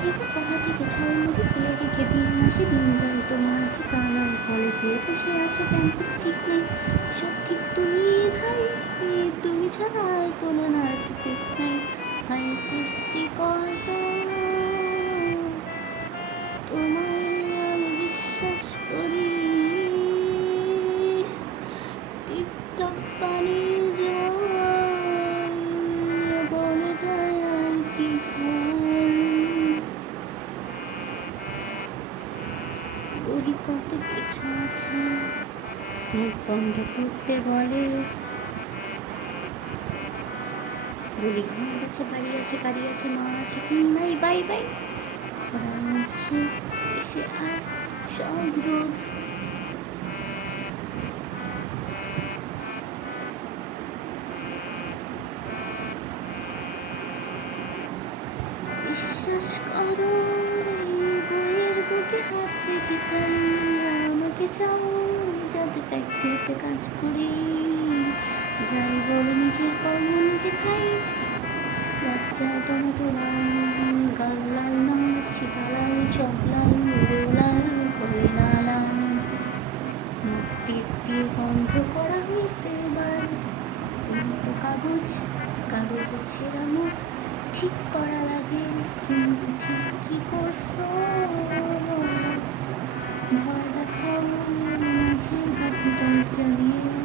কোথা থেকে ঝালমুড়ি ফেলে রেখে দিন মাসে দিন যায় তোমার ঠিকানা কলেজে বসে আছো ক্যাম্পাস ঠিক নেই সব ঠিক তুমি ভাই তুমি ছাড়া আর কোনো নার্সিসিস নেই হাই সৃষ্টিকর্তা তোমায় আমি বিশ্বাস করি টিপটপ পানি জল বলে যায় আর কি খাই বলি কত কিছু আছে মুখ বন্ধ করতে বলে বলি ঘর আছে বাড়ি আছে গাড়ি আছে মা আছে কি নাই বাই বাই খরা আসে এসে আর সব রোদ বিশ্বাস করো এই বইয়ের বুকে হাত রেখে চাই আমাকে চাও যাতে ফ্যাক্টরিতে কাজ করি যাই বলো নিজের কর্ম নিজে খাই বাচ্চা টমেটো লাল গাল লাল না ছিটা লাল সব লাল উড়েও লাল বলে না লাল মুখ টিপ দিয়ে বন্ধ করা হয়েছে এবার তিনি তো কাগজের ছেঁড়া মুখ ঠিক করা লাগে কিন্তু ঠিক কি করছো ভয় দেখাও মুখের কাছে টর্চ জ্বালিয়ে